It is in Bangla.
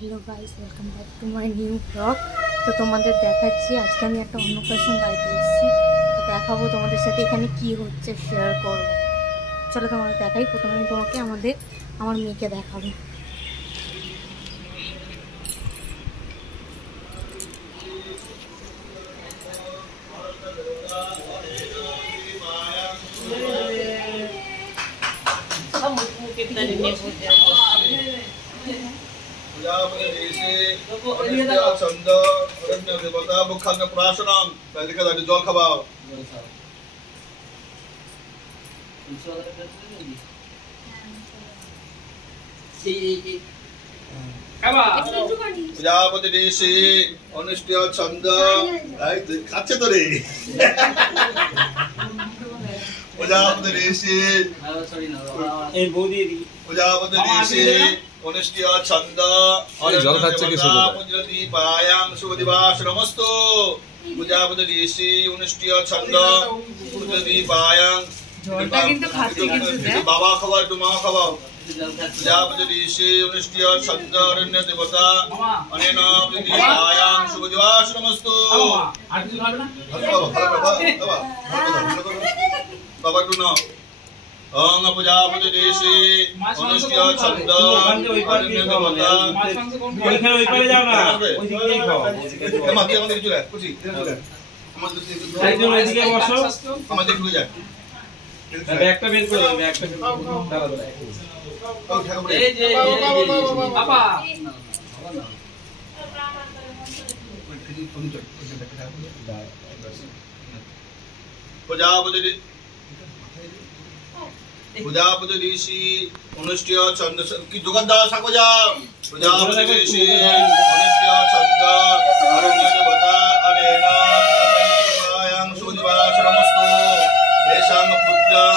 Hello guys, welcome back to my new blog. तो তোমাদের দেখাচ্ছি আজকে আমি একটা অন্নপ্রাশন বাড়িতে এসেছি। তো দেখাবো তোমাদের সাথে এখানে কি হচ্ছে, শেয়ার করব। চলো তোমাদের দেখাই। প্রথমে আমি তোমাকে আমার মেয়েকে দেখাবো। জল খাওয়াও। প্রজাপতি ঋষি অনুষ্ঠিত ছন্দ খাচ্ছে তো রে। প্রজাপতি ঋষি অনুষ্ঠিত ছন্দ জল খাচ্ছে কি শুধু দীপায়াং শুভ দিবস নমস্তু। প্রজাপতি ঋষি অনুষ্ঠিত ছন্দ দীপায়াং জলটা কিন্তু খাচ্ছে কিন্তু বাবা খাওয়া একটু মা খাওয়াও। প্রজাপতি ঋষি অনুষ্ঠিত ছন্দ অরণ্য দেবতা অনেন দীপায়াং শুভ দিবস নমস্তু। বাবা একটু নাও। ওং প্রজাপতি ঋষি অনুষ্ঠিত ছন্দ অরণ্য দেবতা ওইখানে ওই পারে যাও না, ওই দিকেই খাও। আমাদের আমাদের চলে কুচি আমাদের একদম ওইদিকে বসো, আমাদের ঘুরে যায়। ব্যাগটা বের করে দাও, ব্যাগটা বের করে দাও। দাঁড়াও এই যে বাবা প্রজাপতি ঋষি অনুষ্ঠিত ছন্দ কি দোকানদার সাকো যাও। প্রজাপতি ঋষি অনুষ্ঠিত ছন্দ অরণ্য দেবতা অনেন দীপায়াং শুভ দিবস নমস্তু। তেষাং পুত্রং